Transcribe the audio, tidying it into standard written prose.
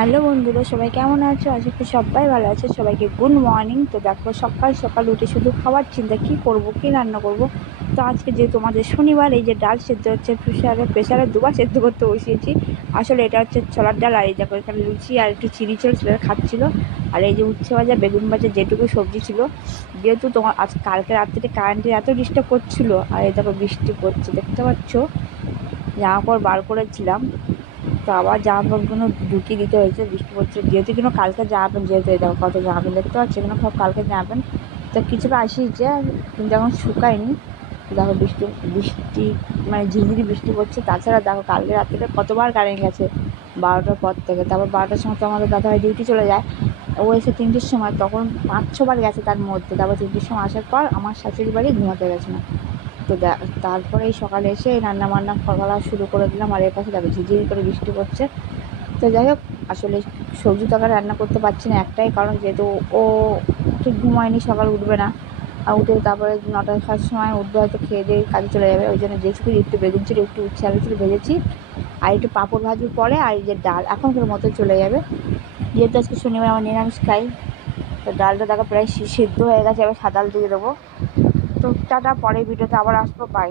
Hello বন্ধুরা, সবাই কেমন আছো? আশা করি সবাই ভালো আছে। সবাইকে গুড মর্নিং। তো দেখো, সকাল সকাল উঠে শুধু খাবার চিন্তা, কী করব, কী রান্না করব। তো আজকে যে তোমাদের শনিবার, এই যে ডাল সেদ্ধ হচ্ছে, প্রেশারে দুবার সেদ্ধ করতে বসিয়েছি। আসলে এটা হচ্ছে ছোলার ডাল, আর এই দেখো এখানে লুচি আর একটু চিড়ি ছিল, সেটা খাচ্ছিলো। আর এই যে উচ্ছে ভাজা, বেগুন ভাজা, যেটুকু সবজি ছিল। যেহেতু তোমার কালকে রাত্রিতে কারেন্টের এত ডিস্টার্ব করছিলো, আর এই দেখো বৃষ্টি পড়ছে, দেখতে পাচ্ছ। জামা কাপড় বার করেছিলাম, তো আবার জামা কাপড়গুলো ঢুকিয়ে দিতে হয়েছে, বৃষ্টি পড়ছে যেহেতু। কিনা কালকে জামা প্যান্ট, যেহেতু এই দেখো কত জামা প্যান্ট দেখতে পাচ্ছি, এগুলো সব কালকে জামা প্যান্ট। তো কিছুটা আসিয়েছে, কিন্তু এখন শুকায়নি। দেখো বৃষ্টি বৃষ্টি মানে ঝিরিঝিরি বৃষ্টি পড়ছে। তাছাড়া দেখো কালকে রাত্রিতে কতবার কারেন্ট গেছে, 12টার পর থেকে। তারপর 12টার সময় তো আমাদের দাদাভাই ডিউটি চলে যায়, ও এসে 3টের সময়, তখন 5-6 বার গেছে তার মধ্যে। তারপর 3টের সময় আসার পর আমার শাশুড়ি বাড়ি ঘুমাতে গেছে না। তো তারপরে এই সকালে এসে রান্না বান্না করা শুরু করে দিলাম। আর এর পাশে দেখো ঝিঝিরি করে বৃষ্টি পড়ছে। তো যাই হোক, আসলে সবজি তরকারি রান্না করতে পারছি না, একটাই কারণ, যেহেতু ও ঠিক ঘুমায়নি, সকাল উঠবে না। আর উঠে তারপরে 9টার সময় উঠবে, হয়তো খেয়ে দিয়ে কাজে চলে যাবে। ওই জন্য যেটুকু একটু বেগুন ছিল, একটু উচ্ছে আলু ছিল, ভেজেছি। আর একটু পাঁপড় ভাজবো পরে। আর এই যে ডাল এখনকার মতো চলে যাবে, যেহেতু আজকে শনিবার আমার নিরামিষ খাই। তো ডালটা দেখো প্রায় সিদ্ধ হয়ে গেছে, এবার সাদা দিয়ে দেবো। তো টাটা, পরে ভিডিওতে আবার আসবো, বাই।